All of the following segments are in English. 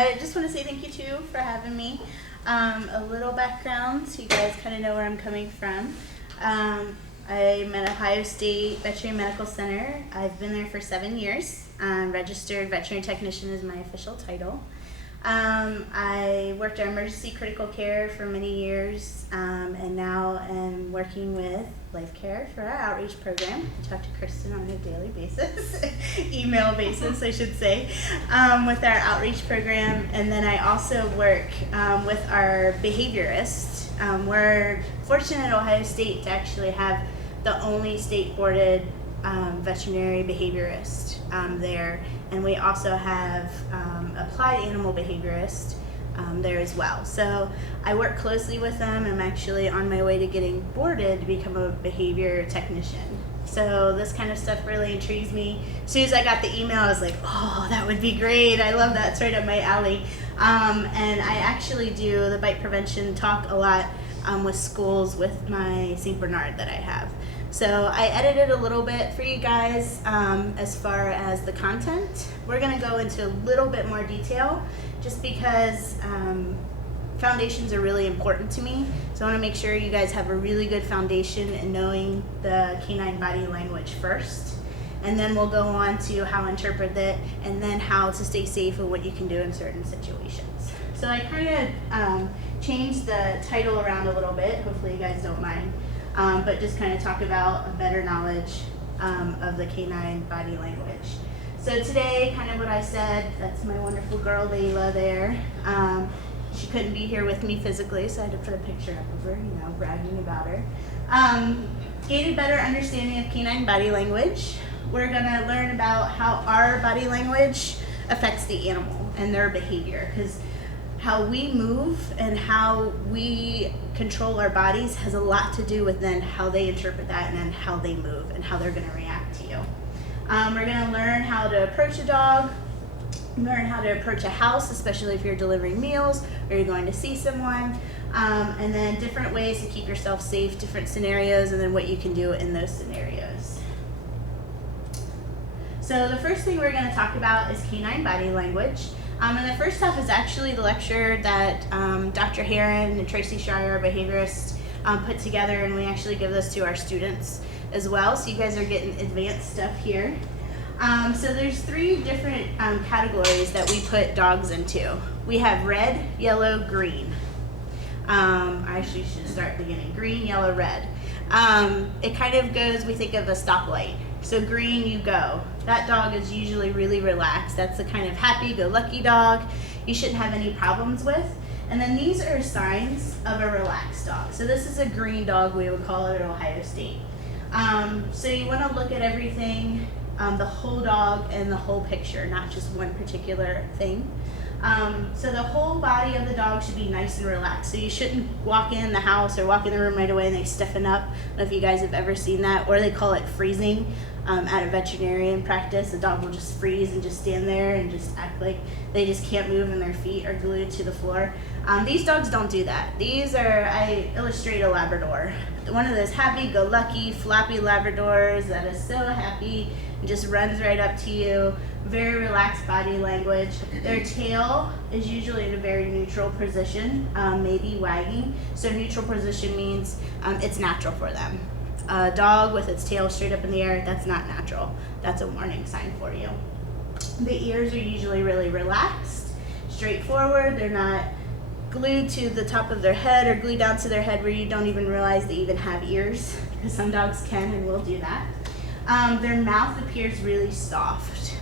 I just want to say thank you too for having me. A little background so you guys kind of know where I'm coming from. I'm at Ohio State Veterinary Medical Center. I've been there for 7 years. Registered veterinary technician is my official title. I worked our emergency critical care for many years, and now am working with LifeCare for our outreach program. I talk to Kristen on a daily basis, email basis I should say, with our outreach program. And then I also work with our behaviorist. We're fortunate at Ohio State to actually have the only state boarded veterinary behaviorist there, and we also have applied animal behaviorist there as well. So I work closely with them. I'm actually on my way to getting boarded to become a behavior technician. So this kind of stuff really intrigues me. As soon as I got the email, I was like, oh, that would be great. I love that. It's right up my alley. And I actually do the bite prevention talk a lot with schools with my St. Bernard that I have. So I edited a little bit for you guys as far as the content. We're going to go into a little bit more detail just because foundations are really important to me. So I want to make sure you guys have a really good foundation in knowing the canine body language first. And then we'll go on to how to interpret it and then how to stay safe and what you can do in certain situations. So I kind of changed the title around a little bit. Hopefully you guys don't mind. But just kind of talk about a better knowledge of the canine body language. So today, kind of what I said, that's my wonderful girl Layla there. She couldn't be here with me physically, so I had to put a picture up of her, you know, bragging about her. Gain a better understanding of canine body language. We're gonna learn about how our body language affects the animal and their behavior, because how we move and how we control our bodies has a lot to do with then how they interpret that and then how they move and how they're going to react to you. We're going to learn how to approach a dog, learn how to approach a house, especially if you're delivering meals or you're going to see someone, and then different ways to keep yourself safe, different scenarios, and then what you can do in those scenarios. So the first thing we're going to talk about is canine body language. And the first half is actually the lecture that Dr. Henne and Tracy Schreier, our behaviorist, put together, and we actually give this to our students as well. So you guys are getting advanced stuff here. So there's 3 different categories that we put dogs into. We have red, yellow, green. I actually should start beginning. Green, yellow, red. It kind of goes, we think of a stoplight. So green, you go. That dog is usually really relaxed. That's the kind of happy-go-lucky dog you shouldn't have any problems with. And then these are signs of a relaxed dog. So this is a green dog, we would call it at Ohio State. So you want to look at everything, the whole dog and the whole picture, not just one particular thing. So the whole body of the dog should be nice and relaxed. So you shouldn't walk in the house or walk in the room right away and they stiffen up. I don't know if you guys have ever seen that, or they call it freezing. At a veterinarian practice, the dog will just freeze and just stand there and just act like they just can't move and their feet are glued to the floor. These dogs don't do that. These are, I illustrate a Labrador. One of those happy-go-lucky, floppy Labradors that is so happy and just runs right up to you. Very relaxed body language. Their tail is usually in a very neutral position, maybe wagging. So neutral position means it's natural for them. A dog with its tail straight up in the air, that's not natural. That's a warning sign for you. The ears are usually really relaxed, straightforward. They're not glued to the top of their head or glued down to their head where you don't even realize they even have ears, because some dogs can and will do that. Their mouth appears really soft.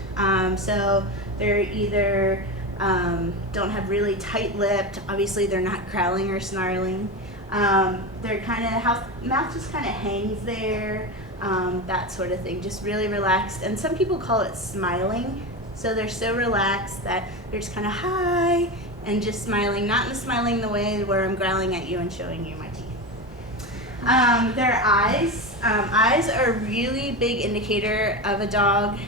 So they're either don't have really tight-lipped. Obviously, they're not growling or snarling. They're kind of, mouth just kind of hangs there, that sort of thing, just really relaxed. And some people call it smiling. So they're so relaxed that they're just kind of hi and just smiling, not in smiling the way where I'm growling at you and showing you my teeth. Their eyes. Eyes are a really big indicator of a dog.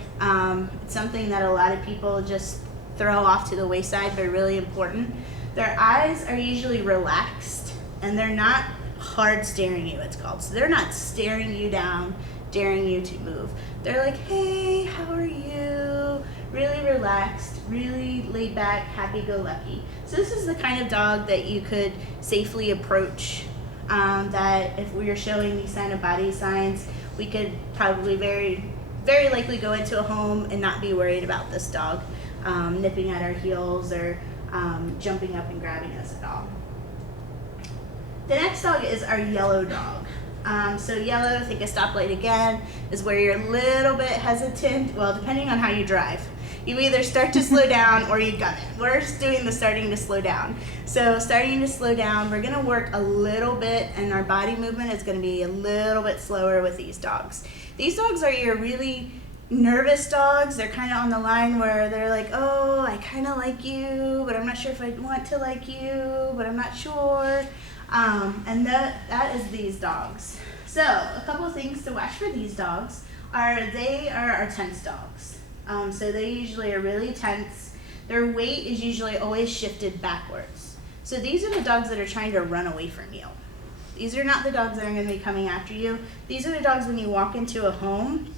It's something that a lot of people just throw off to the wayside, but really important. Their eyes are usually relaxed, and they're not hard staring you, it's called. So they're not staring you down, daring you to move. They're like, hey, how are you? really relaxed, really laid back, happy-go-lucky. So this is the kind of dog that you could safely approach, that if we were showing these kind of body signs, we could probably very likely go into a home and not be worried about this dog nipping at our heels or jumping up and grabbing us at all. The next dog is our yellow dog. So yellow, think a stoplight again, is where you're a little bit hesitant, well, depending on how you drive. You either start to slow down or you gun it. We're doing the starting to slow down. So starting to slow down, we're gonna work a little bit, and our body movement is gonna be a little bit slower with these dogs. These dogs are your really nervous dogs. They're kind of on the line where they're like, oh, I kind of like you, but I'm not sure if I want to like you, but I'm not sure. And that is these dogs. So a couple of things to watch for these dogs are they are our tense dogs. So they usually are really tense. Their weight is usually always shifted backwards. So these are the dogs that are trying to run away from you. These are not the dogs that are going to be coming after you. These are the dogs when you walk into a home,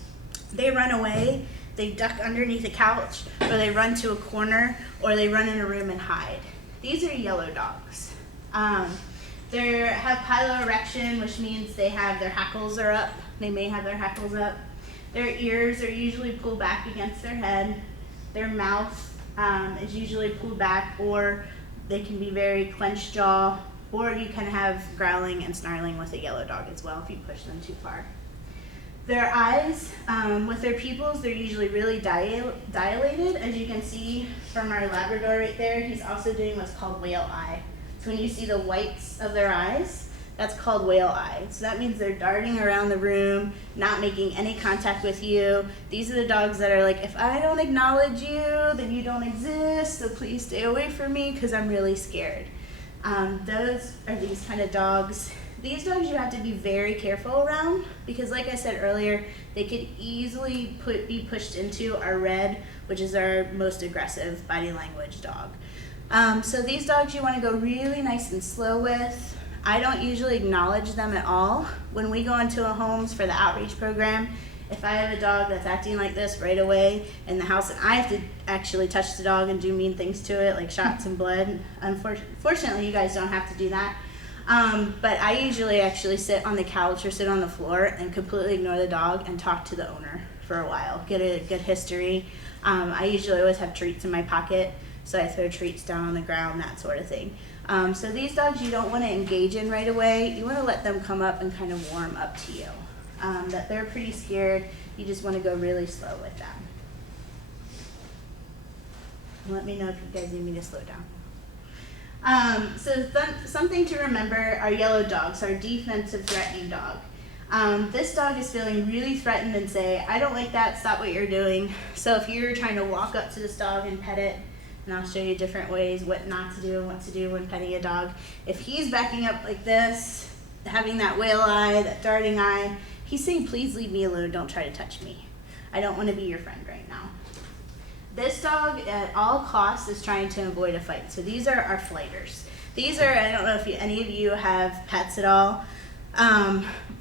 they run away, they duck underneath a couch, or they run to a corner, or they run in a room and hide. These are yellow dogs. They have piloerection, which means they have their hackles are up. They may have their hackles up. Their ears are usually pulled back against their head. Their mouth is usually pulled back, or they can be very clenched jaw, or you can have growling and snarling with a yellow dog as well if you push them too far. Their eyes, with their pupils, they're usually really dilated. As you can see from our Labrador right there, he's also doing what's called whale eye. So when you see the whites of their eyes, that's called whale eye. So that means they're darting around the room, not making any contact with you. These are the dogs that are like, if I don't acknowledge you, then you don't exist, so please stay away from me because I'm really scared. Those are these kind of dogs. These dogs you have to be very careful around because like I said earlier, they could easily be pushed into our red, which is our most aggressive body language dog. So these dogs you want to go really nice and slow with. I don't usually acknowledge them at all. When we go into a homes for the outreach program, if I have a dog that's acting like this right away in the house and I have to actually touch the dog and do mean things to it, like shots and blood, unfortunately you guys don't have to do that. But I usually actually sit on the couch or sit on the floor and completely ignore the dog and talk to the owner for a while, get a good history. I usually always have treats in my pocket, so I throw treats down on the ground, that sort of thing. So these dogs you don't want to engage in right away. You want to let them come up and kind of warm up to you. That they're pretty scared, you just want to go really slow with them. Let me know if you guys need me to slow down. So something to remember are yellow dogs, our defensive threatening dog. This dog is feeling really threatened and say, I don't like that, stop what you're doing. So if you're trying to walk up to this dog and pet it, and I'll show you different ways what not to do and what to do when petting a dog. If he's backing up like this, having that whale eye, that darting eye, he's saying, please leave me alone, don't try to touch me. I don't want to be your friend right now. This dog at all costs is trying to avoid a fight. So these are our flighters. These are, I don't know if any of you have pets at all,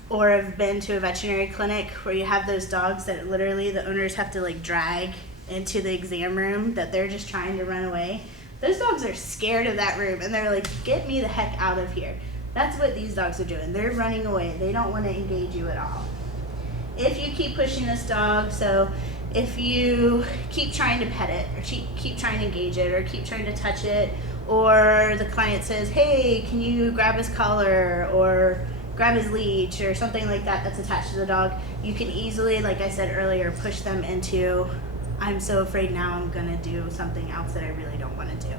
or have been to a veterinary clinic where you have those dogs that literally the owners have to like drag into the exam room, that they're just trying to run away. Those dogs are scared of that room and they're like, get me the heck out of here. That's what these dogs are doing. They're running away. They don't want to engage you at all. If you keep pushing this dog, so if you keep trying to pet it or keep trying to engage it or keep trying to touch it, or the client says, hey, can you grab his collar or grab his leash or something like that that's attached to the dog, you can easily, like I said earlier, push them into, I'm so afraid now I'm gonna do something else that I really don't wanna do,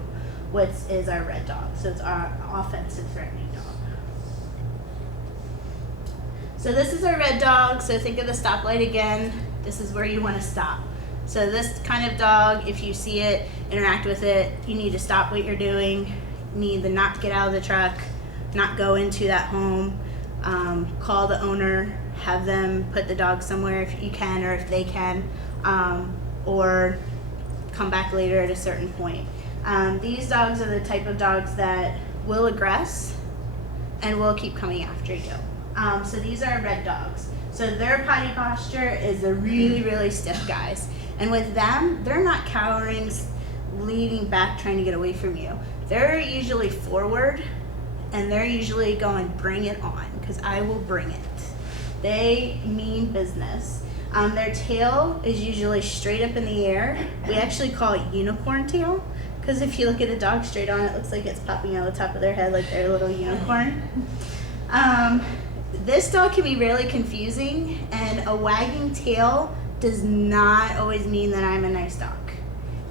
which is our red dog. So it's our offensive threatening dog. So this is our red dog. So think of the stoplight again. This is where you wanna stop. So this kind of dog, if you see it, interact with it, you need to stop what you're doing. You need to not get out of the truck, not go into that home, call the owner, have them put the dog somewhere if you can or if they can, or come back later at a certain point. These dogs are the type of dogs that will aggress and will keep coming after you. So these are red dogs. So their potty posture is the really, really stiff guys. And with them, they're not cowering, leaning back, trying to get away from you. They're usually forward, and they're usually going, bring it on, because I will bring it. They mean business. Their tail is usually straight up in the air. We actually call it unicorn tail, because if you look at a dog straight on, it looks like it's popping out the top of their head like they're a little unicorn. This dog can be really confusing, and a wagging tail does not always mean that I'm a nice dog.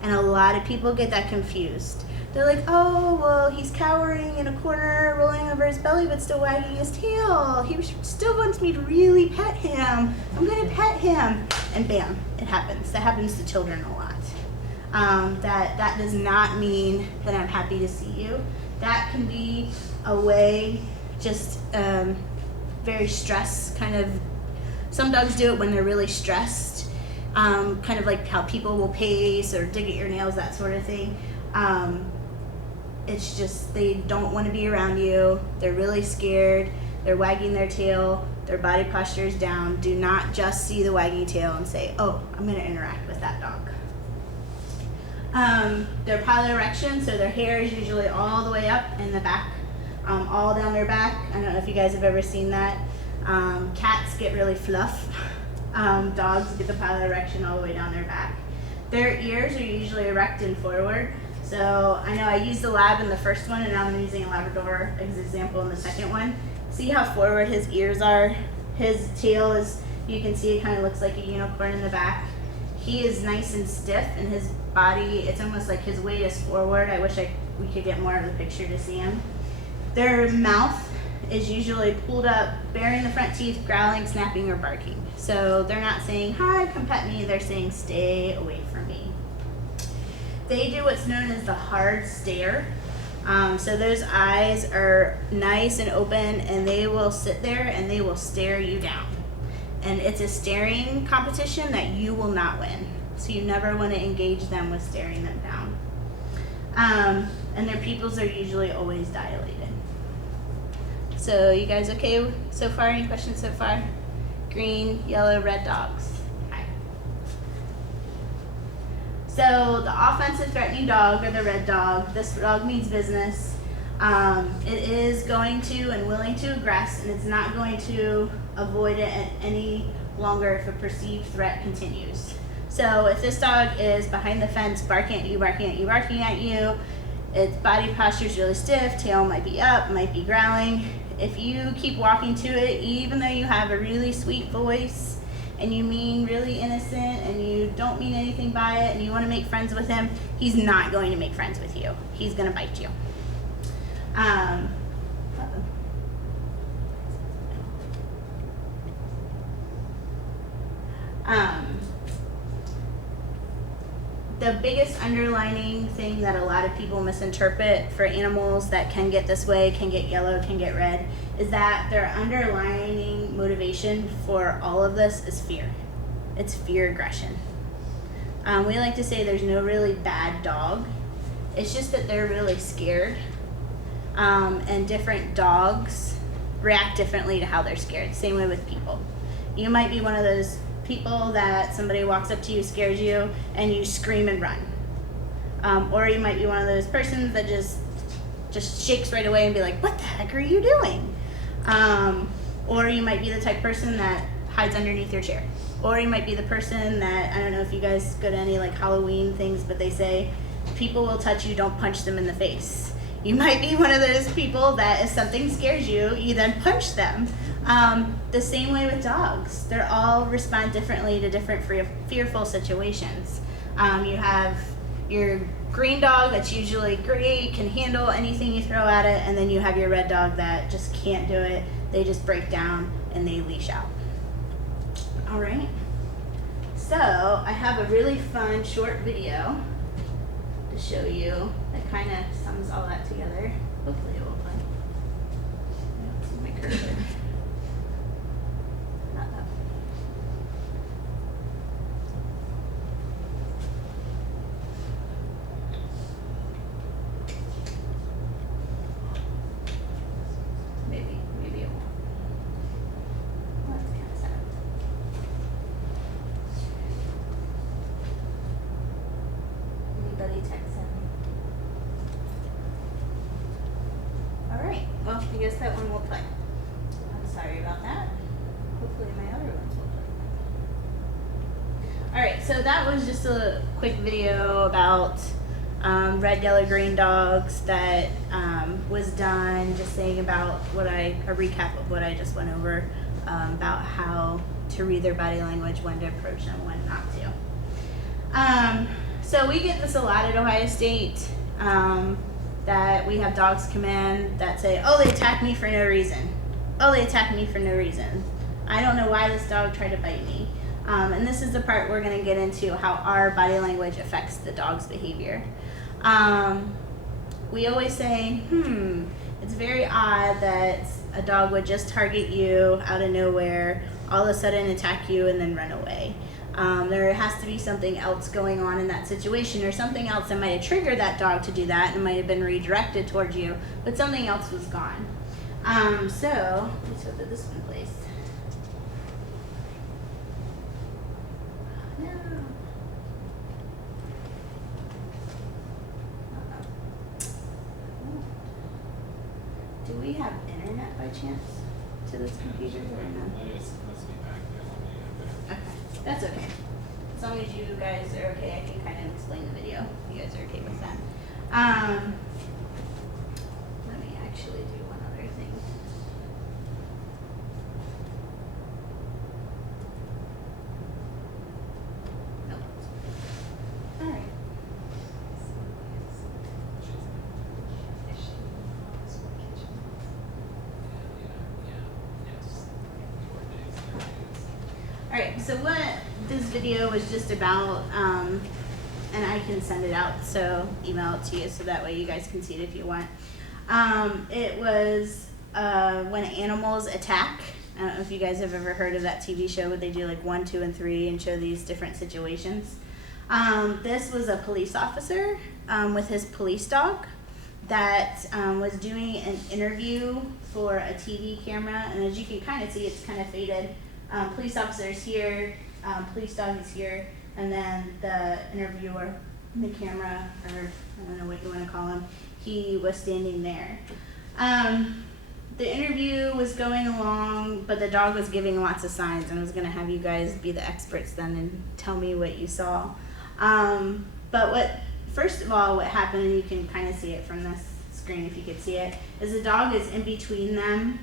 And a lot of people get that confused. They're like, oh, well, he's cowering in a corner, rolling over his belly, but still wagging his tail. He still wants me to really pet him. I'm gonna pet him. And bam, it happens. That happens to children a lot. That does not mean that I'm happy to see you. That can be a way, just very stressed kind of. Some dogs do it when they're really stressed, kind of like how people will pace or dig at your nails, that sort of thing. It's just they don't want to be around you. They're really scared. They're wagging their tail. Their body posture is down. Do not just see the wagging tail and say, oh, I'm going to interact with that dog. Their piloerection, so their hair is usually all the way up in the back, all down their back. I don't know if you guys have ever seen that. Cats get really fluff. Dogs get the piloerection all the way down their back. Their ears are usually erect and forward. So I know I used the lab in the first one, and I'm using a Labrador as an example in the second one. See how forward his ears are? His tail is, you can see it kind of looks like a unicorn in the back. He is nice and stiff, and his body, it's almost like his weight is forward. I wish we could get more of the picture to see him. Their mouth is usually pulled up, baring the front teeth, growling, snapping, or barking. So they're not saying, hi, come pet me. They're saying, stay away from me. They do what's known as the hard stare. So those eyes are nice and open, and they will sit there and they will stare you down. And it's a staring competition that you will not win. So you never want to engage them with staring them down. And their pupils are usually always dilated. So you guys okay so far? Any questions so far? Green, yellow, red dogs. Hi. So the offensive threatening dog, or the red dog, this dog means business. It is going to and willing to aggress, and it's not going to avoid it any longer if a perceived threat continues. So if this dog is behind the fence barking at you, barking at you, barking at you, its body posture is really stiff, tail might be up, might be growling. If you keep walking to it, even though you have a really sweet voice and you mean really innocent and you don't mean anything by it and you want to make friends with him, he's not going to make friends with you. He's going to bite you. The biggest underlining thing that a lot of people misinterpret for animals that can get this way, can get yellow, can get red, is that their underlining motivation for all of this is fear. It's fear aggression. We like to say there's no really bad dog. It's just that they're really scared. And different dogs react differently to how they're scared. Same way with people. You might be one of those people that somebody walks up to you, scares you, and you scream and run. Or you might be one of those persons that just shakes right away and be like, what the heck are you doing? Or you might be the type of person that hides underneath your chair. Or you might be the person that, I don't know if you guys go to any like Halloween things, but they say, people will touch you, don't punch them in the face. You might be one of those people that if something scares you, you then punch them. The same way with dogs. They all respond differently to different fearful situations. You have your green dog that's usually great, can handle anything you throw at it, and then you have your red dog that just can't do it. They just break down and they leash out. All right. So I have a really fun short video to show you that kind of sums all that together. Hopefully it will play. I don't see my cursor. Not that. Maybe it won't. Well, that's kind of sad. I guess that one will play. I'm sorry about that. Hopefully my other ones will play. Alright, so that was just a quick video about red, yellow, green dogs that was done, just saying about a recap of what I just went over about how to read their body language, when to approach them, when not to. So we get this a lot at Ohio State, that we have dogs come in that say, oh, they attacked me for no reason. Oh, they attacked me for no reason. I don't know why this dog tried to bite me. And this is the part we're going to get into how our body language affects the dog's behavior. We always say, it's very odd that a dog would just target you out of nowhere, all of a sudden attack you, and then run away. There has to be something else going on in that situation, or something else that might have triggered that dog to do that and might have been redirected towards you, but something else was gone. So let's hope that this one plays. No. Do we have internet by chance to this computer or no? Okay, that's okay. As long as you guys are okay, I can kind of explain the video. You guys are okay with that. Let me actually do one other thing. Nope. All right. All right, so what this video was just about, and I can send it out, so email it to you so that way you guys can see it if you want. It was when animals attack. I don't know if you guys have ever heard of that TV show where they do like 1, 2, and 3 and show these different situations. This was a police officer with his police dog that was doing an interview for a TV camera, and as you can kind of see, it's kind of faded. Police officer's here, police dog is here, and then the interviewer, the camera, or I don't know what you want to call him, he was standing there. The interview was going along, but the dog was giving lots of signs, and I was going to have you guys be the experts then and tell me what you saw. But first of all, what happened, and you can kind of see it from this screen if you could see it, is the dog is in between them,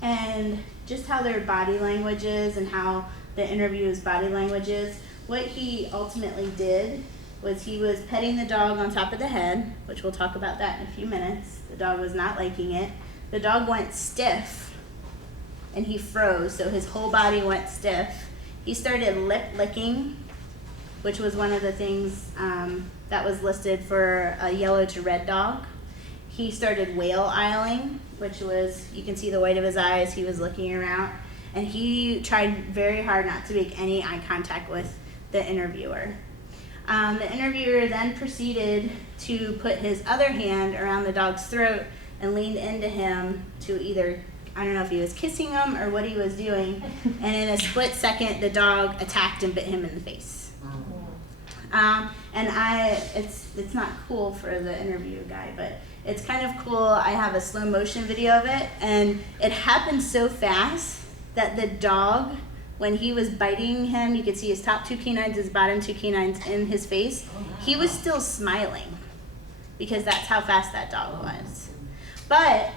and just how their body language is and how the interviewer's body language is. What he ultimately did was he was petting the dog on top of the head, which we'll talk about that in a few minutes. The dog was not liking it. The dog went stiff and he froze, so his whole body went stiff. He started lip licking, which was one of the things that was listed for a yellow to red dog. He started whale eyeing, which was, you can see the white of his eyes, he was looking around, and he tried very hard not to make any eye contact with the interviewer. The interviewer then proceeded to put his other hand around the dog's throat and leaned into him to either, I don't know if he was kissing him or what he was doing, and in a split second the dog attacked and bit him in the face. It's not cool for the interview guy, but it's kind of cool. I have a slow motion video of it, and it happened so fast that the dog, when he was biting him, you could see his top 2 canines, his bottom 2 canines in his face. He was still smiling because that's how fast that dog was. But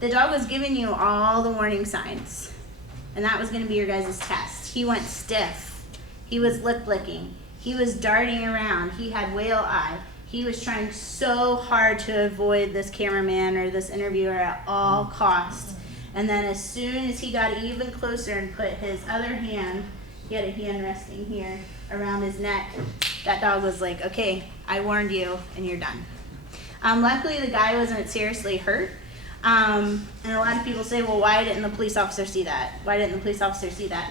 the dog was giving you all the warning signs, and that was going to be your guys' test. He went stiff. He was lip licking. He was darting around. He had whale eye. He was trying so hard to avoid this cameraman or this interviewer at all costs. And then as soon as he got even closer and put his other hand, he had a hand resting here around his neck, that dog was like, okay, I warned you and you're done. Luckily the guy wasn't seriously hurt. And a lot of people say, well, why didn't the police officer see that? Why didn't the police officer see that?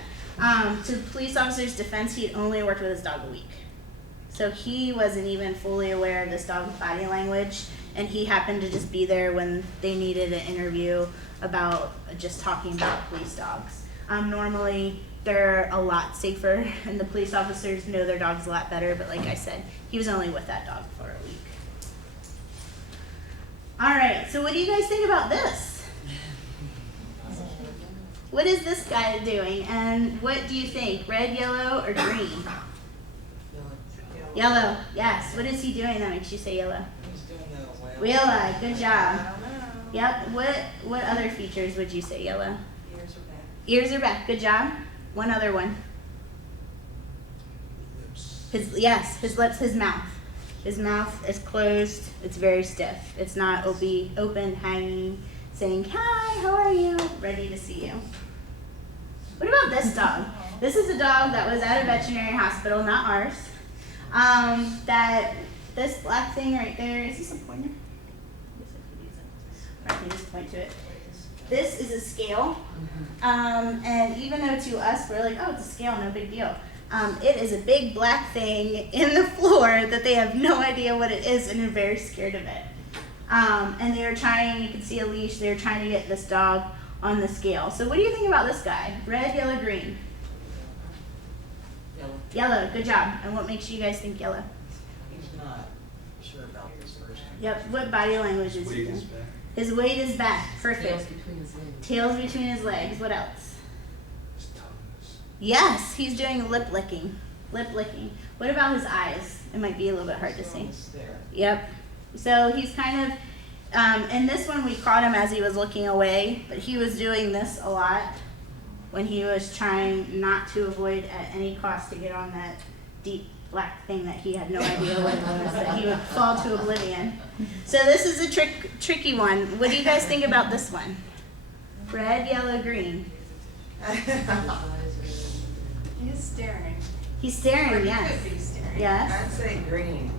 To the police officer's defense, he had only worked with his dog a week. So he wasn't even fully aware of this dog's body language, and he happened to just be there when they needed an interview about just talking about police dogs. Normally, they're a lot safer, and the police officers know their dogs a lot better, but like I said, he was only with that dog for a week. All right, so what do you guys think about this? What is this guy doing, and what do you think? Red, yellow, or green? Yellow, yes. What is he doing that makes you say yellow? He's doing the Wheel eye, good job. Yep, what other features would you say yellow? ears are back. Ears are back, good job. One other one. His lips, his mouth. His mouth is closed, it's very stiff. It's not open, hanging, saying, hi, how are you? Ready to see you. What about this dog? This is a dog that was at a veterinary hospital, not ours. That this black thing right there, is this a pointer? I can just point to it. This is a scale. And even though to us, we're like, oh, it's a scale, no big deal. It is a big black thing in the floor that they have no idea what it is and are very scared of it. And they were trying, you can see a leash, they were trying to get this dog on the scale. So what do you think about this guy? Red, yellow, green? Yellow. Yellow, good job. And what makes you guys think yellow? He's not sure about this first. Yep, what body language is he doing? His weight is back, perfect. Tails between his legs. Tails between his legs, what else? Yes, he's doing lip licking. Lip licking. What about his eyes? It might be a little bit hard to see. There. Yep. So he's kind of, in this one we caught him as he was looking away, but he was doing this a lot when he was trying not to avoid at any cost to get on that deep black thing that he had no idea what it was, that he would fall to oblivion. So this is a tricky one. What do you guys think about this one? Red, yellow, green. He's staring. He's staring, Or he yes. could be staring. Yes. I'd say green,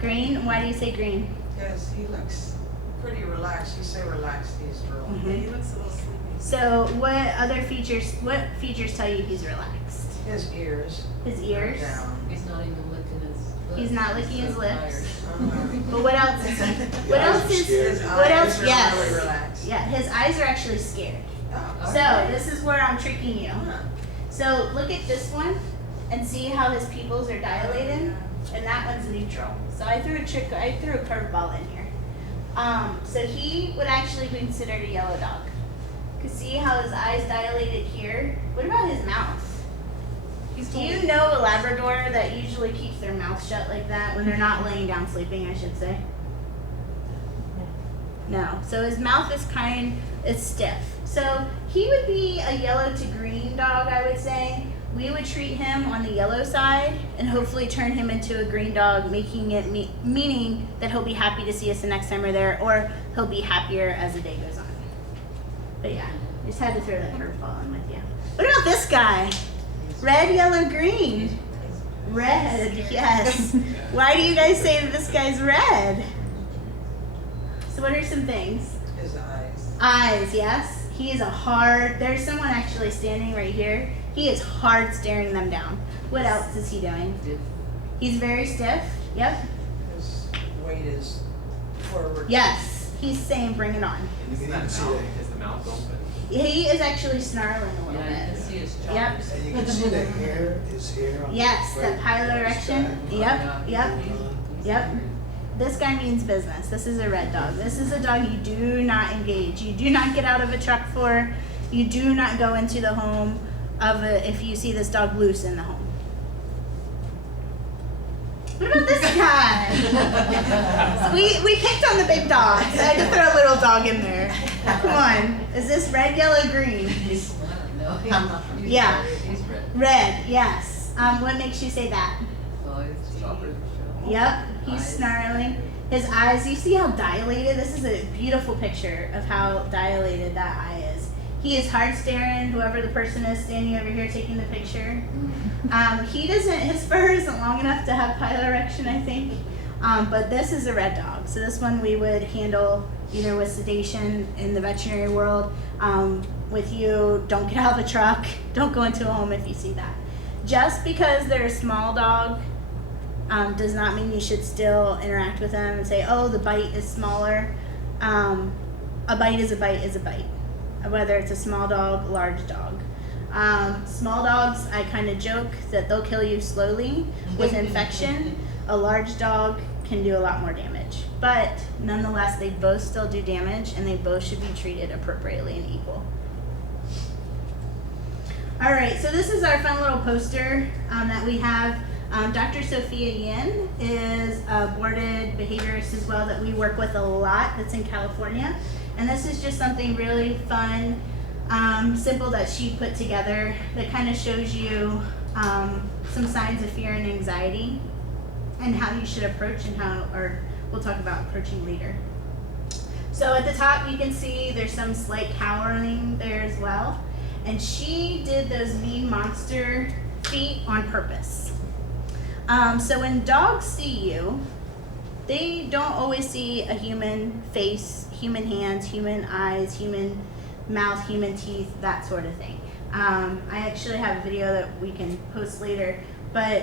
Green? Why do you say green? because he looks pretty relaxed. You say relaxed, he's real. Yeah, he looks a little sleepy. So what features tell you he's relaxed? His ears. His are ears? down. He's not even licking his lips. He's not licking his so lips. tired. But what else is he? What else is His what else? eyes are Yes. really relaxed. Yeah, his eyes are actually scared. Oh, So this is where I'm tricking you. huh. So look at this one and see how his pupils are dilated, and that one's neutral. So I threw a curveball in here. So he would actually be considered a yellow dog. Cause see how his eyes dilated here? What about his mouth? Do you know a Labrador that usually keeps their mouth shut like that when they're not laying down sleeping, I should say? No. So his mouth is it's stiff. So he would be a yellow to green dog, I would say. We would treat him on the yellow side and hopefully turn him into a green dog, making it meaning that he'll be happy to see us the next time we're there, or he'll be happier as the day goes on. But yeah, just had to throw that curveball in with you. What about this guy? Red, yellow, green. Red, yes. Why do you guys say that this guy's red? So what are some things? His eyes. Eyes, yes. He is there's someone actually standing right here. He is hard staring them down. What else is he doing? He's very stiff. Yep. His weight is forward. Yes. He's saying bring it on. Is the mouth open? He is actually snarling a little Yeah, you can bit. see his jaw. Yep. And you can see the hair, his hair on Yes, that piloerection. Yeah. Yep. This guy means business. This is a red dog. This is a dog you do not engage. You do not get out of a truck for. You do not go into the home if you see this dog loose in the home. What about this guy? So we picked on the big dogs. I had to throw a little dog in there. Come on. Is this red, yellow, green? He's smiling. No, he's Yeah. red. He's red. Red, yes. What makes you say that? Well, it's choppers. Yep, he's Eyes. snarling. His eyes, you see how dilated? This is a beautiful picture of how dilated that eye is. He is hard staring, whoever the person is standing over here taking the picture. His fur isn't long enough to have piloerection, I think. But this is a red dog. So this one we would handle either with sedation in the veterinary world. With you, don't get out of the truck. Don't go into a home if you see that. Just because they're a small dog does not mean you should still interact with them and say, oh, the bite is smaller. A bite is a bite is a bite, whether it's a small dog, large dog. Small dogs, I kind of joke that they'll kill you slowly with infection. A large dog can do a lot more damage. But nonetheless, they both still do damage, and they both should be treated appropriately and equal. All right, so this is our fun little poster that we have. Dr. Sophia Yin is a boarded behaviorist as well that we work with a lot, that's in California. And this is just something really fun, simple that she put together that kind of shows you some signs of fear and anxiety and how you should approach or we'll talk about approaching later. So at the top you can see there's some slight cowering there as well. And she did those mean monster feet on purpose. So when dogs see you, they don't always see a human face, human hands, human eyes, human mouth, human teeth, that sort of thing. I actually have a video that we can post later, but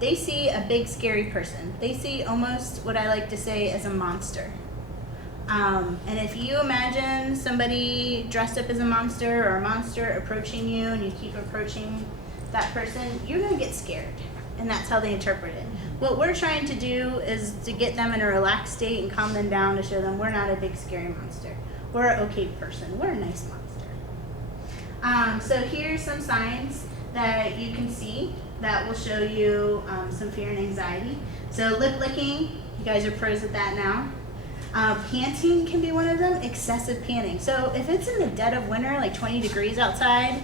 they see a big scary person. They see almost what I like to say as a monster. And if you imagine somebody dressed up as a monster or a monster approaching you and you keep approaching that person, you're going to get scared. And that's how they interpret it. What we're trying to do is to get them in a relaxed state and calm them down to show them we're not a big scary monster. We're an okay person. We're a nice monster. So here's some signs that you can see that will show you some fear and anxiety. So lip licking, you guys are pros at that now. Panting can be one of them, excessive panting. So if it's in the dead of winter, like 20 degrees outside,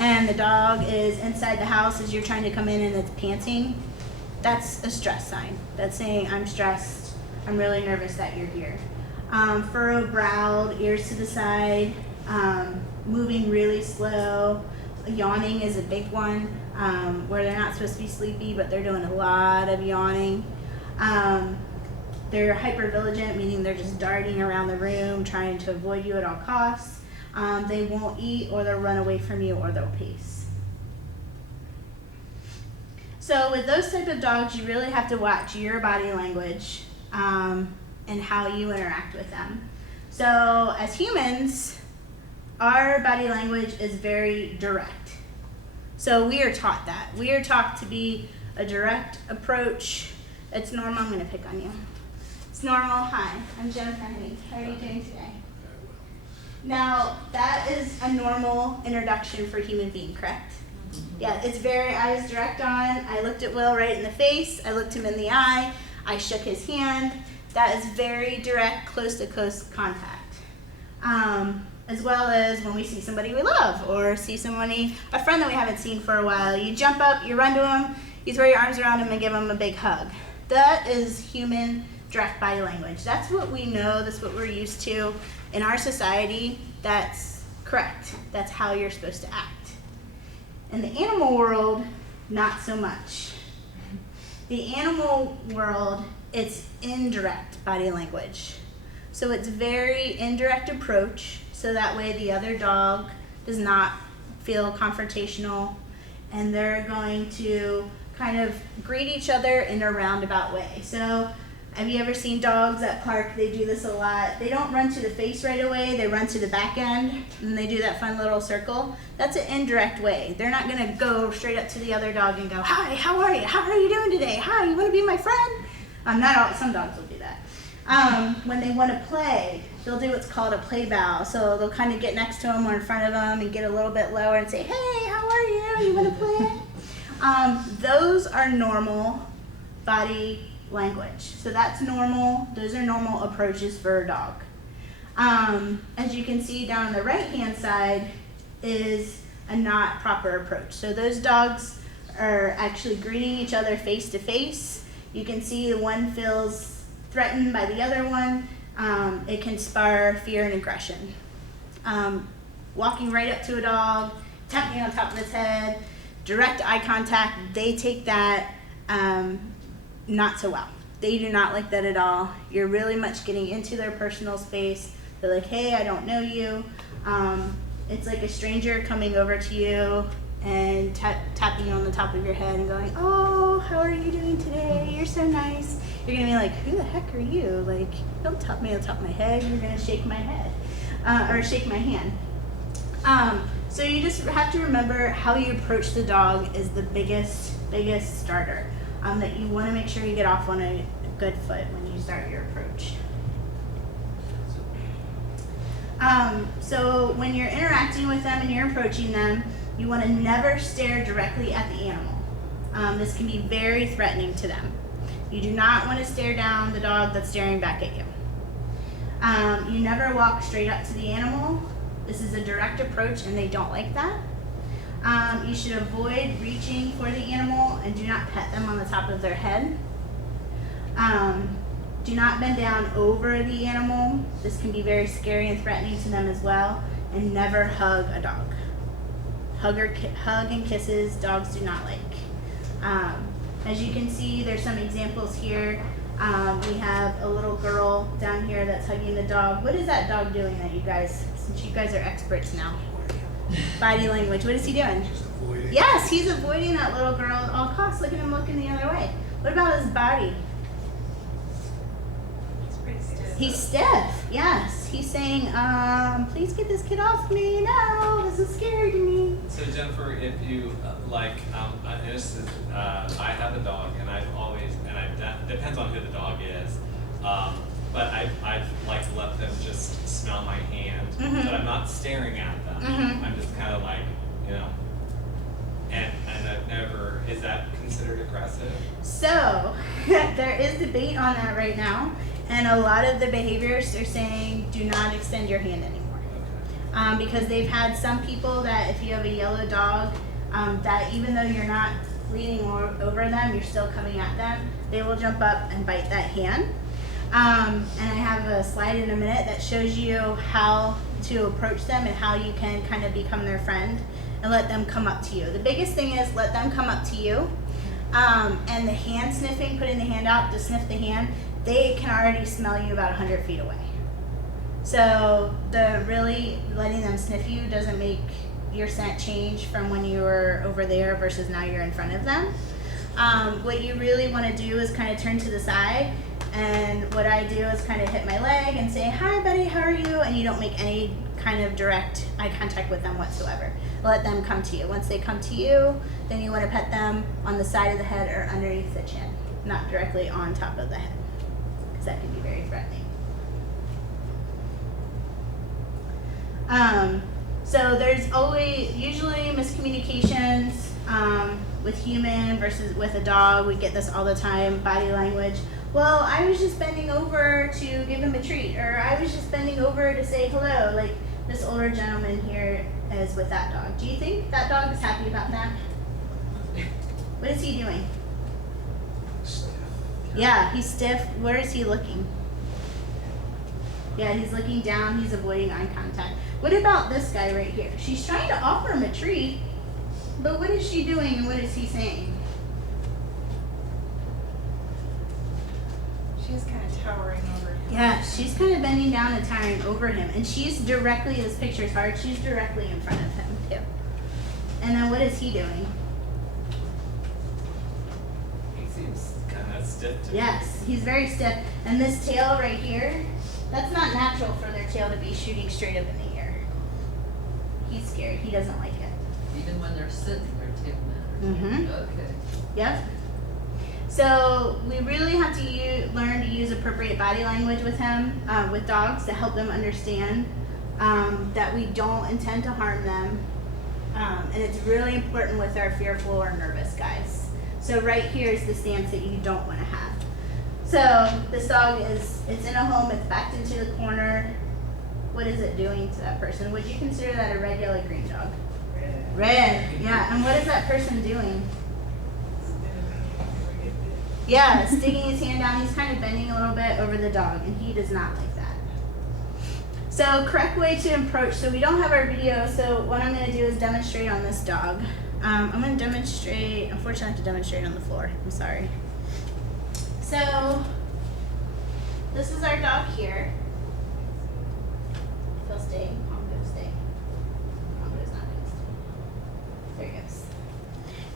and the dog is inside the house as you're trying to come in and it's panting, that's a stress sign. That's saying, I'm stressed, I'm really nervous that you're here. Furrowed brow, ears to the side, moving really slow. Yawning is a big one, where they're not supposed to be sleepy, but they're doing a lot of yawning. They're hypervigilant, meaning they're just darting around the room, trying to avoid you at all costs. They won't eat, or they'll run away from you, or they'll pace. So with those type of dogs, you really have to watch your body language and how you interact with them. So as humans, our body language is very direct. So we are taught that. We are taught to be a direct approach. It's normal. I'm going to pick on you. It's normal. Hi, I'm Jennifer Henne. How are you doing today? Now, that is a normal introduction for a human being, correct? Yeah, it's very eyes direct on. I looked at Will right in the face. I looked him in the eye. I shook his hand. That is very direct, close-to-close contact. As well as when we see somebody we love or see somebody, a friend that we haven't seen for a while. You jump up, you run to him, you throw your arms around him and give him a big hug. That is human direct body language. That's what we know. That's what we're used to. In our society, that's correct. That's how you're supposed to act. In the animal world, not so much. The animal world, it's indirect body language. So it's very indirect approach, so that way the other dog does not feel confrontational, and they're going to kind of greet each other in a roundabout way. So have you ever seen dogs at park? They do this a lot. They don't run to the face right away. They run to the back end, and they do that fun little circle. That's an indirect way. They're not going to go straight up to the other dog and go, hi, how are you? How are you doing today? Hi, you want to be my friend? Not all. Some dogs will do that. When they want to play, they'll do what's called a play bow. So they'll kind of get next to them or in front of them and get a little bit lower and say, hey, how are you? You want to play? Those are normal body language. So that's normal. Those are normal approaches for a dog. As you can see down on the right hand side is a not proper approach. So those dogs are actually greeting each other face to face. You can see the one feels threatened by the other one. It can spur fear and aggression. Walking right up to a dog, tapping on top of its head, direct eye contact, they take that not so well. They do not like that at all. You're really much getting into their personal space. They're like, hey, I don't know you. It's like a stranger coming over to you and tapping you on the top of your head and going, oh, how are you doing today? You're so nice. You're gonna be like, who the heck are you? Like, don't tap me on top of my head. You're gonna shake my head, or shake my hand. So you just have to remember how you approach the dog is the biggest starter. That you want to make sure you get off on a good foot when you start your approach. So when you're interacting with them and you're approaching them, you want to never stare directly at the animal. This can be very threatening to them. You do not want to stare down the dog that's staring back at you. You never walk straight up to the animal. This is a direct approach and they don't like that. You should avoid reaching for the animal and do not pet them on the top of their head. Do not bend down over the animal. This can be very scary and threatening to them as well. And never hug a dog. Hug and kisses, dogs do not like. As you can see, there's some examples here. We have a little girl down here that's hugging the dog. What is that dog doing that you guys, since you guys are experts now? Body language, what is he doing? Just avoiding. Yes, he's avoiding that little girl at all costs. Look at him looking the other way. What about his body? It's pretty stiff. He's stiff, yes. He's saying, please get this kid off me. No, this is scary to me. So Jennifer, if you and this is, I have a dog, and I've always, depends on who the dog is, but I've like to let them just smell my hand, but I'm not staring at them. I'm just kind of like, you know, and I've never, is that considered aggressive? So, there is debate on that right now, and a lot of the behaviorists are saying do not extend your hand anymore. Okay. Because they've had some people that if you have a yellow dog, that even though you're not leaning over them, you're still coming at them, they will jump up and bite that hand. And I have a slide in a minute that shows you how to approach them and how you can kind of become their friend and let them come up to you. The biggest thing is let them come up to you. And the hand sniffing, putting the hand out to sniff the hand, they can already smell you about 100 feet away. So the really letting them sniff you doesn't make your scent change from when you were over there versus now you're in front of them. What you really want to do is kind of turn to the side, and what I do is kind of hit my leg and say, hi buddy, how are you? And you don't make any kind of direct eye contact with them whatsoever. Let them come to you. Once they come to you, then you want to pet them on the side of the head or underneath the chin, not directly on top of the head, because that can be very threatening. So there's usually miscommunications with human versus with a dog. We get this all the time, body language. Well, I was just bending over to give him a treat, or I was just bending over to say hello. Like this older gentleman here is with that dog. Do you think that dog is happy about that? What is he doing? Stiff. Yeah, he's stiff. Where is he looking? Yeah, he's looking down. He's avoiding eye contact. What about this guy right here? She's trying to offer him a treat, but what is she doing and what is he saying? She's kind of towering over him. Yeah, she's kind of bending down and towering over him, and she's directly, this picture's hard, she's directly in front of him too. And then what is he doing? He seems kind of stiff to me. Yes, he's very stiff. And this tail right here, that's not natural for their tail to be shooting straight up in the air. He's scared. He doesn't like it. Even when they're sitting, their tail matters. Okay. Yep. So we really have to learn to use appropriate body language with him, with dogs, to help them understand that we don't intend to harm them. And it's really important with our fearful or nervous guys. So right here is the stance that you don't want to have. So this dog it's in a home, it's backed into the corner. What is it doing to that person? Would you consider that a red, yellow, green dog? Red, yeah. And what is that person doing? Yeah, sticking his hand down. He's kind of bending a little bit over the dog, and he does not like that. So correct way to approach. So we don't have our video, so what I'm going to do is demonstrate on this dog. I'm going to demonstrate, unfortunately I have to demonstrate on the floor. I'm sorry. So this is our dog here. If he'll stay, Congo stay. Congo's not going to stay. There he goes.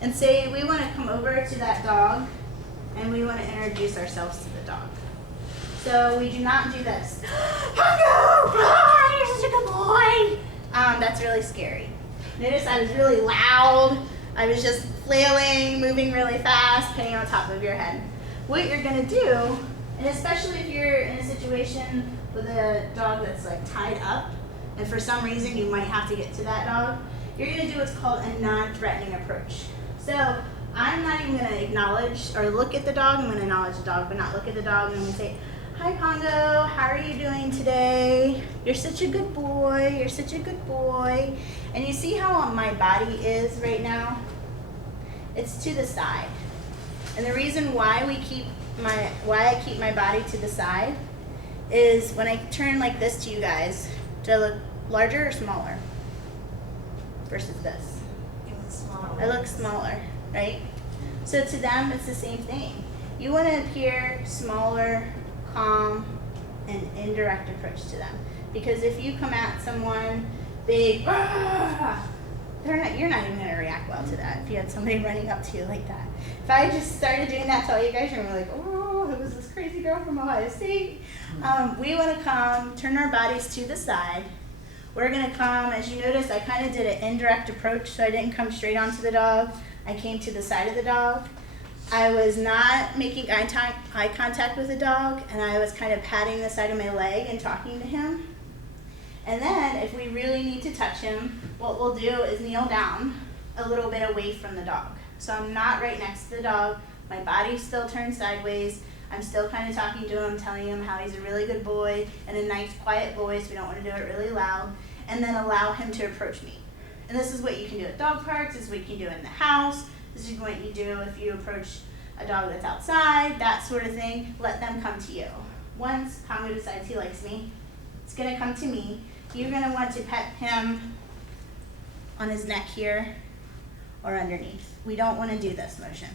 And say we want to come over to that dog, and we want to introduce ourselves to the dog. So we do not do this. Hello, you're such a good boy. That's really scary. Notice I was really loud. I was just flailing, moving really fast, putting on top of your head. What you're gonna do And especially if you're in a situation with a dog that's like tied up, and for some reason you might have to get to that dog, you're gonna do what's called a non-threatening approach. So I'm not even gonna acknowledge or look at the dog. I'm gonna acknowledge the dog, but not look at the dog. And I'm gonna say, "Hi, Pongo. How are you doing today? You're such a good boy. You're such a good boy." And you see how my body is right now? It's to the side. And the reason why I keep my body to the side is when I turn like this to you guys, do I look larger or smaller versus this? It was small. I look smaller, right? So to them, it's the same thing. You want to appear smaller, calm, and indirect approach to them. Because if you come at someone big, you're not even going to react well to that if you had somebody running up to you like that. If I just started doing that to all you guys, you're going to be like, oh, it was this crazy girl from Ohio State. We want to come, turn our bodies to the side. We're going to come, as you notice, I kind of did an indirect approach, so I didn't come straight onto the dog. I came to the side of the dog. I was not making eye contact with the dog, and I was kind of patting the side of my leg and talking to him. And then, if we really need to touch him, what we'll do is kneel down a little bit away from the dog. So I'm not right next to the dog. My body's still turned sideways. I'm still kind of talking to him, telling him how he's a really good boy in a nice, quiet voice. We don't want to do it really loud. And then allow him to approach me. And this is what you can do at dog parks. This is what you can do in the house. This is what you do if you approach a dog that's outside, that sort of thing. Let them come to you. Once Pongo decides he likes me, it's going to come to me. You're going to want to pet him on his neck here or underneath. We don't want to do this motion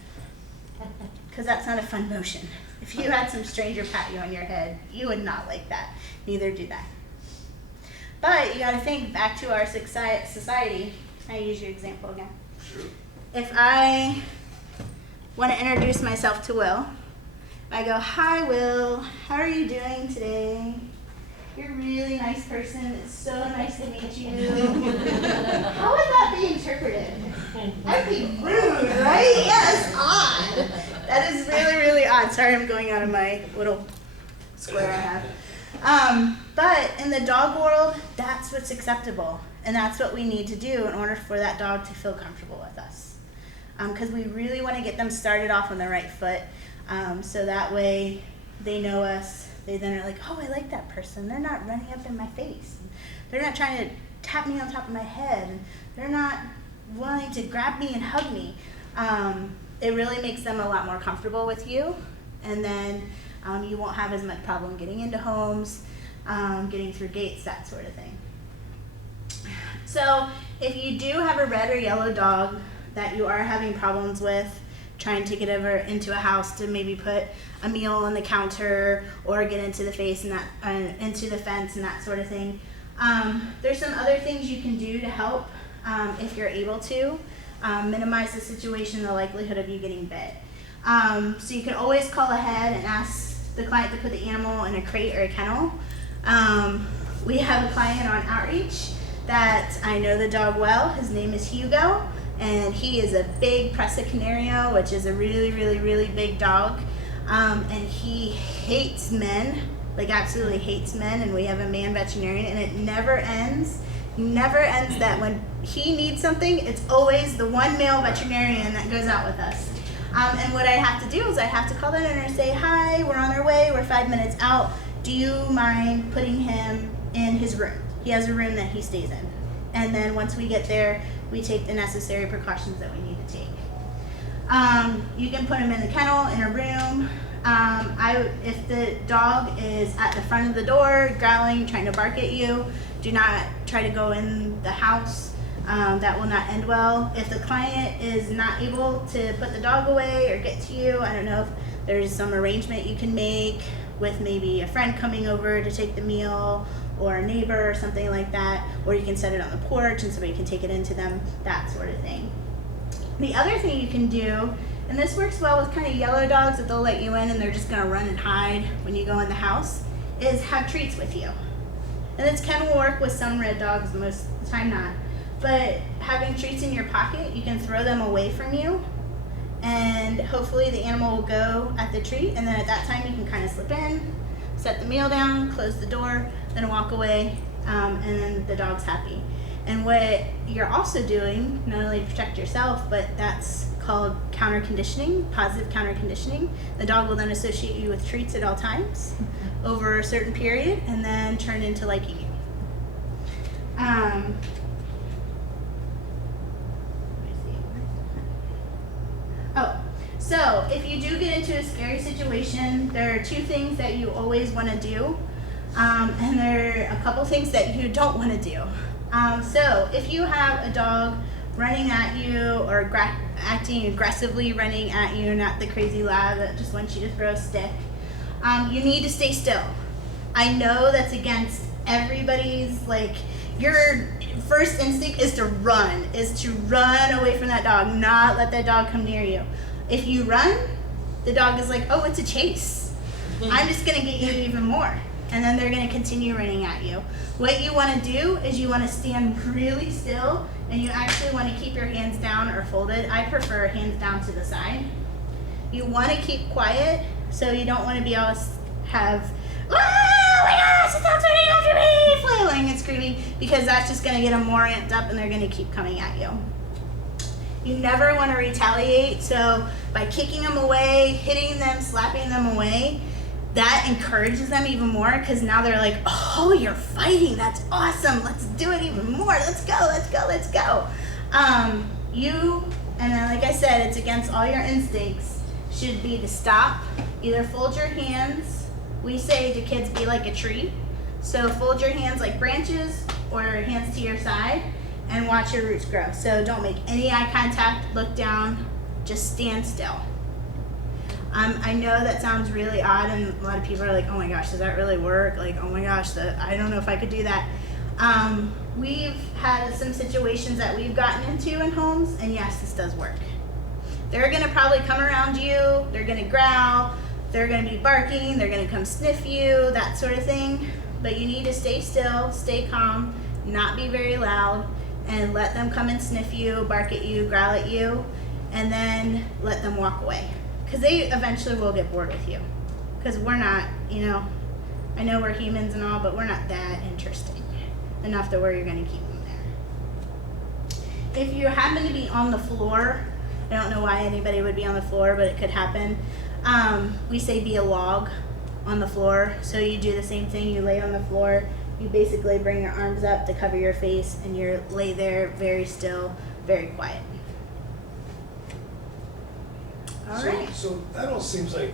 because that's not a fun motion. If you had some stranger pat you on your head, you would not like that. Neither do that. But you got to think back to our society. Can I use your example again? Sure. If I want to introduce myself to Will, I go, "Hi, Will. How are you doing today? You're a really nice person. It's so nice to meet you." How would that be interpreted? That'd be rude, right? Yes, odd. That is really, really odd. Sorry, I'm going out of my little square I have. But in the dog world, that's what's acceptable. And that's what we need to do in order for that dog to feel comfortable with us. Because we really want to get them started off on the right foot. So that way they know us. They then are like, "Oh, I like that person. They're not running up in my face. They're not trying to tap me on top of my head. And they're not wanting to grab me and hug me." It really makes them a lot more comfortable with you. And then you won't have as much problem getting into homes, getting through gates, that sort of thing. So if you do have a red or yellow dog that you are having problems with, trying to get over into a house to maybe put a meal on the counter or get into the face and that into the fence and that sort of thing, there's some other things you can do to help if you're able to minimize the situation, the likelihood of you getting bit. So you can always call ahead and ask the client to put the animal in a crate or a kennel. We have a client on outreach that I know the dog well. His name is Hugo, and he is a big Prussia Canario, which is a really, really, really big dog. And he hates men, like absolutely hates men, and we have a man veterinarian, and it never ends that when he needs something, it's always the one male veterinarian that goes out with us. And what I have to do is I have to call the owner and say, "Hi, we're on our way, we're 5 minutes out. Do you mind putting him in his room?" He has a room that he stays in. And then once we get there, we take the necessary precautions that we need to take. You can put him in the kennel, in a room. If the dog is at the front of the door, growling, trying to bark at you, do not try to go in the house. That will not end well. If the client is not able to put the dog away or get to you, I don't know if there's some arrangement you can make with maybe a friend coming over to take the meal or a neighbor or something like that, or you can set it on the porch and somebody can take it into them, that sort of thing. The other thing you can do, and this works well with kind of yellow dogs that they'll let you in and they're just going to run and hide when you go in the house, is have treats with you. And this can work with some red dogs, most of the time not. But having treats in your pocket, you can throw them away from you and hopefully the animal will go at the treat, and then at that time you can kind of slip in, set the meal down, close the door, then walk away, and then the dog's happy. And what you're also doing, not only to protect yourself, but that's called counter conditioning, positive counter conditioning. The dog will then associate you with treats at all times over a certain period, and then turn into liking you. So if you do get into a scary situation, there are 2 things that you always want to do, and there are a couple things that you don't want to do. So if you have a dog running at you or acting aggressively running at you, not the crazy lab that just wants you to throw a stick, you need to stay still. I know that's against everybody's, like, your first instinct is to run away from that dog, not let that dog come near you. If you run, the dog is like, oh, it's a chase. I'm just gonna get you even more. And then they're gonna continue running at you. What you wanna do is you wanna stand really still, and you actually wanna keep your hands down or folded. I prefer hands down to the side. You wanna keep quiet, so you don't wanna be all have, oh my gosh, the dog's running after me, flailing and screaming, because that's just gonna get them more amped up and they're gonna keep coming at you. You never want to retaliate, so by kicking them away, hitting them, slapping them away, that encourages them even more, because now they're like, oh, you're fighting, that's awesome, let's do it even more, let's go. And then like I said, it's against all your instincts, should be to stop, either fold your hands. We say to kids, be like a tree, so fold your hands like branches or hands to your side, and watch your roots grow. So don't make any eye contact, look down, just stand still. I know that sounds really odd, and a lot of people are like, oh my gosh, does that really work? Like, oh my gosh, I don't know if I could do that. We've had some situations that we've gotten into in homes, and yes, this does work. They're gonna probably come around you, they're gonna growl, they're gonna be barking, they're gonna come sniff you, that sort of thing. But you need to stay still, stay calm, not be very loud, and let them come and sniff you, bark at you, growl at you, and then let them walk away. Because they eventually will get bored with you. Because we're not, I know we're humans and all, but we're not that interesting enough to where you're going to keep them there. If you happen to be on the floor, I don't know why anybody would be on the floor, but it could happen. We say be a log on the floor. So you do the same thing, you lay on the floor, you basically bring your arms up to cover your face, and you lay there very still, very quiet. All right. So that all seems like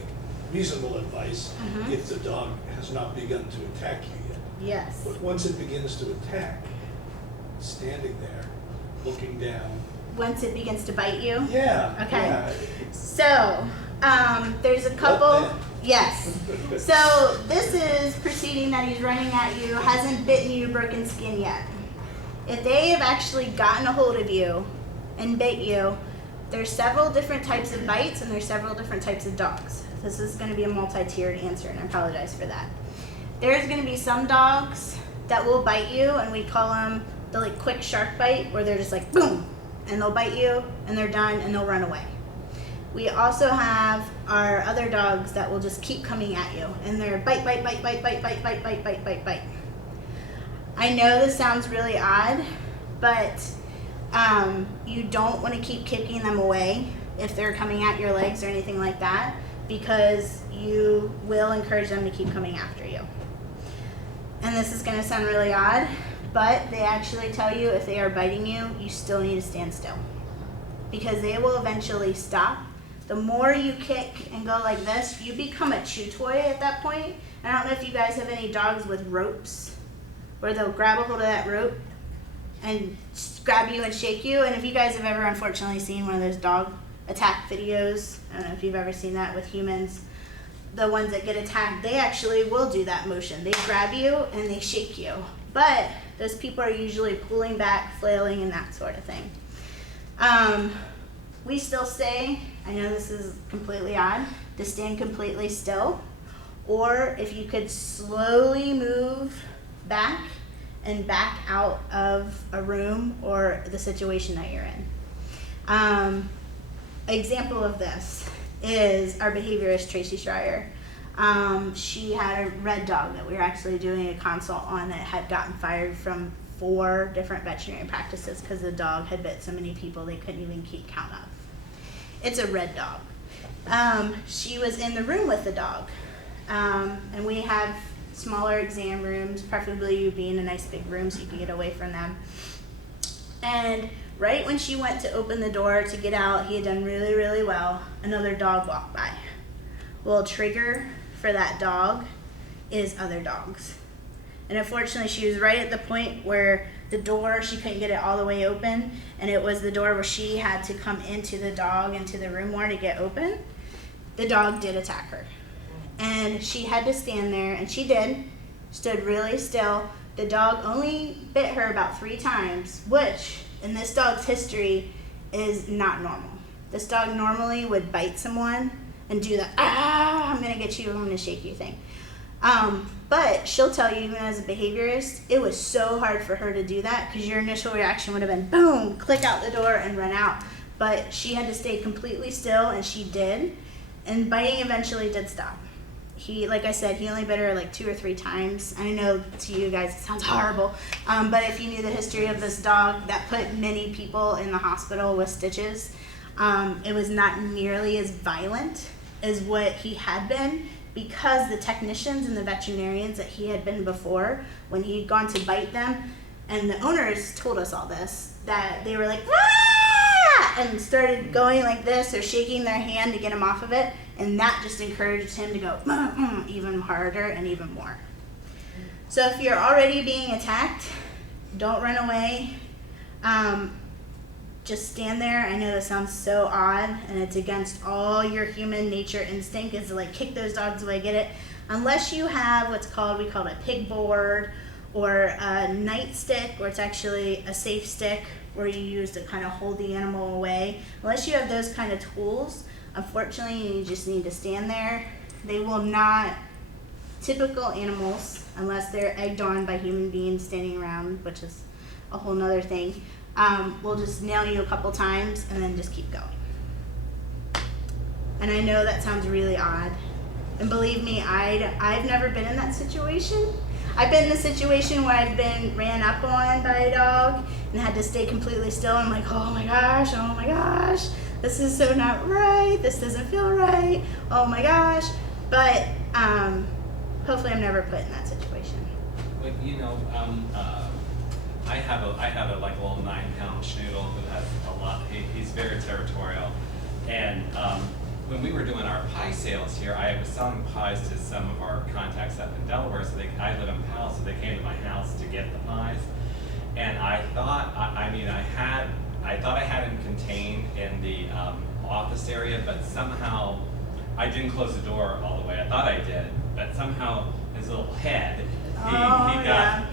reasonable advice if the dog has not begun to attack you yet. Yes. But once it begins to attack, standing there, looking down. Once it begins to bite you? Yeah. Okay. Yeah. So, there's a couple. Yes. So this is proceeding that he's running at you, hasn't bitten you, broken skin yet. If they have actually gotten a hold of you and bit you, there's several different types of bites, and there's several different types of dogs. This is going to be a multi-tiered answer, and I apologize for that. There's going to be some dogs that will bite you, and we call them the quick shark bite, where they're just like boom, and they'll bite you, and they're done, and they'll run away. We also have our other dogs that will just keep coming at you, and they're bite. I know this sounds really odd, but you don't want to keep kicking them away if they're coming at your legs or anything like that, because you will encourage them to keep coming after you. And this is going to sound really odd, but they actually tell you if they are biting you, you still need to stand still, because they will eventually stop. The more you kick and go like this, you become a chew toy at that point. I don't know if you guys have any dogs with ropes, where they'll grab a hold of that rope and grab you and shake you. And if you guys have ever unfortunately seen one of those dog attack videos, I don't know if you've ever seen that with humans, the ones that get attacked, they actually will do that motion. They grab you and they shake you. But those people are usually pulling back, flailing, and that sort of thing. We still say, I know this is completely odd, to stand completely still, or if you could slowly move back and back out of a room or the situation that you're in. example of this is our behaviorist, Tracy Schreier. She had a red dog that we were actually doing a consult on that had gotten fired from 4 different veterinary practices because the dog had bit so many people they couldn't even keep count of. It's a red dog. She was in the room with the dog. And we have smaller exam rooms, preferably you be in a nice big room so you can get away from them. And right when she went to open the door to get out, he had done really, really well. Another dog walked by. Well, trigger for that dog is other dogs. And unfortunately, she was right at the point where the door, she couldn't get it all the way open. And it was the door where she had to come into the dog, into the room more to get open. The dog did attack her. And she had to stand there, and she did, stood really still. The dog only bit her about 3 times, which in this dog's history is not normal. This dog normally would bite someone and do the, I'm gonna get you, I'm gonna shake you thing. But she'll tell you, even as a behaviorist, it was so hard for her to do that because your initial reaction would have been boom, click out the door and run out. But she had to stay completely still, and she did. And biting eventually did stop. He, like I said, he only bit her like 2 or 3 times. I know to you guys it sounds horrible, but if you knew the history of this dog that put many people in the hospital with stitches, it was not nearly as violent as what he had been, because the technicians and the veterinarians that he had been before, when he'd gone to bite them, and the owners told us all this, that they were like, ah! And started going like this or shaking their hand to get him off of it, and that just encouraged him to go even harder and even more. So if you're already being attacked, don't run away. Just stand there. I know that sounds so odd, and it's against all your human nature instinct is to like kick those dogs away, get it. Unless you have what's called, we call it a pig board, or a nightstick, where it's actually a safe stick where you use to kind of hold the animal away. Unless you have those kind of tools, unfortunately, you just need to stand there. They will not, typical animals, unless they're egged on by human beings standing around, which is a whole nother thing, will just nail you a couple times and then just keep going. And I know that sounds really odd. And believe me, I've never been in that situation. I've been in a situation where I've been ran up on by a dog and had to stay completely still. I'm like, oh my gosh, this is so not right. This doesn't feel right. Oh my gosh. But hopefully I'm never put in that situation. But you know, I have a like little 9-pound schnoodle who has a lot. He's very territorial, and when we were doing our pie sales here, I was selling pies to some of our contacts up in Delaware. So I live in Powell, so they came to my house to get the pies, and I thought, I thought I had him contained in the office area, but somehow I didn't close the door all the way. I thought I did, but somehow his little head,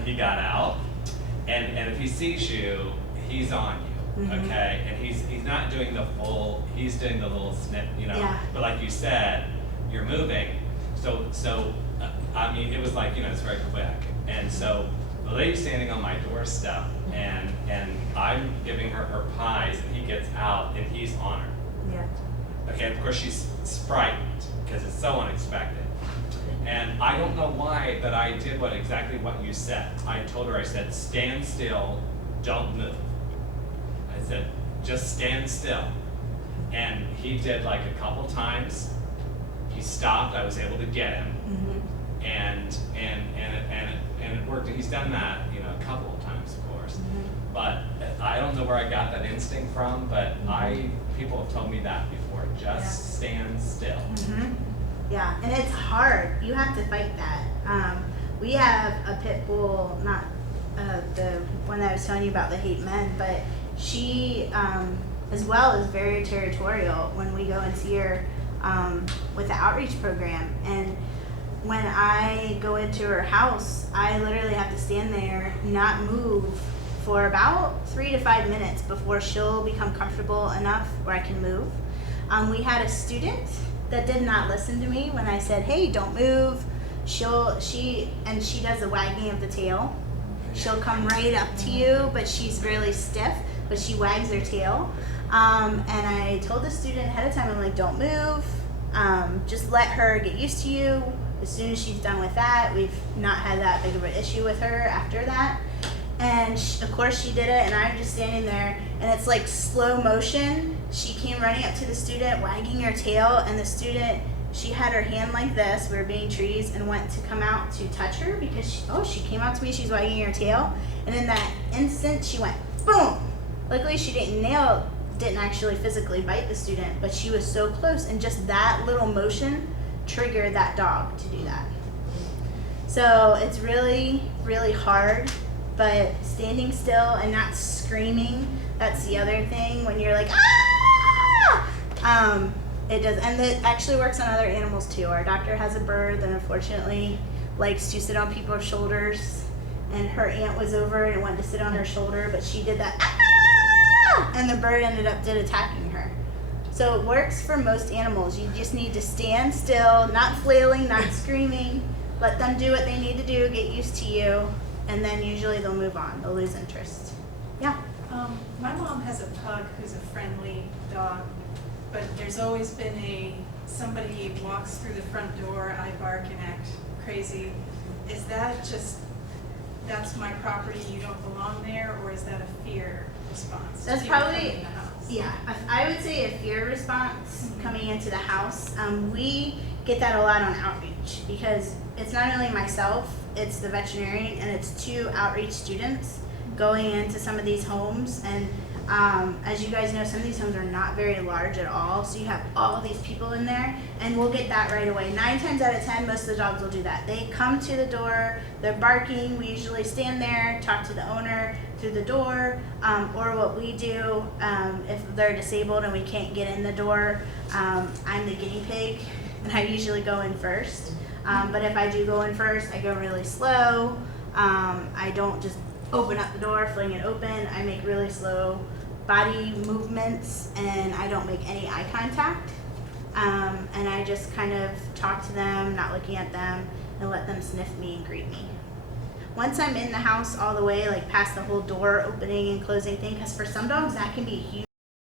he got out. And if he sees you, he's on you, okay? And he's not doing the full, he's doing the little snip, you know? Yeah. But like you said, you're moving. So I mean, it was like, you know, it's very quick. And so the lady's standing on my doorstep, and I'm giving her pies, and he gets out, and he's on her. Yeah. Okay, of course she's frightened, because it's so unexpected. And I don't know why, but I did exactly what you said. I told her, I said, stand still, don't move. I said, just stand still. And he did like a couple times. He stopped, I was able to get him. And it worked. And he's done that, you know, a couple of times, of course. But I don't know where I got that instinct from, but people have told me that before. Just stand still. Yeah, and it's hard. You have to fight that. We have a pit bull, not the one I was telling you about that hate men, but she, as well, is very territorial when we go and see her with the outreach program. And when I go into her house, I literally have to stand there, not move, for about 3 to 5 minutes before she'll become comfortable enough where I can move. We had a student that did not listen to me when I said, hey, don't move. She does the wagging of the tail. She'll come right up to you, but she's really stiff. but she wags her tail. And I told the student ahead of time, I'm like, don't move. Just let her get used to you. As soon as she's done with that, we've not had that big of an issue with her after that. And of course she did it, and I'm just standing there, and it's like slow motion. She came running up to the student, wagging her tail, and the student, she had her hand like this, we were being trees, and went to come out to touch her because she came out to me, she's wagging her tail, and in that instant she went boom. Luckily she didn't actually physically bite the student, but she was so close, and just that little motion triggered that dog to do that. So it's really, really hard, but standing still and not screaming, that's the other thing. When you're like, ah! It does, and it actually works on other animals too. Our doctor has a bird that unfortunately likes to sit on people's shoulders, and her aunt was over and wanted to sit on her shoulder, but she did that, ah! And the bird ended up attacking her. So it works for most animals. You just need to stand still, not flailing, not screaming. Let them do what they need to do, get used to you, and then usually they'll move on. They'll lose interest. Yeah. My mom has a pug who's a friendly dog, but there's always been somebody walks through the front door, I bark and act crazy. Is that just, that's my property, you don't belong there, or is that a fear response? That's People probably, coming in the house? yeah, I would say a fear response coming into the house. We get that a lot on outreach because it's not only myself, it's the veterinarian, and it's 2 outreach students going into some of these homes. And as you guys know, some of these homes are not very large at all, so you have all these people in there, and we'll get that right away. 9 times out of 10, most of the dogs will do that. They come to the door, they're barking, we usually stand there, talk to the owner through the door, or what we do, if they're disabled and we can't get in the door, I'm the guinea pig, and I usually go in first. But if I do go in first, I go really slow. I don't just open up the door, fling it open. I make really slow body movements, and I don't make any eye contact. And I just kind of talk to them, not looking at them, and let them sniff me and greet me. Once I'm in the house all the way, like past the whole door opening and closing thing, because for some dogs that can be huge.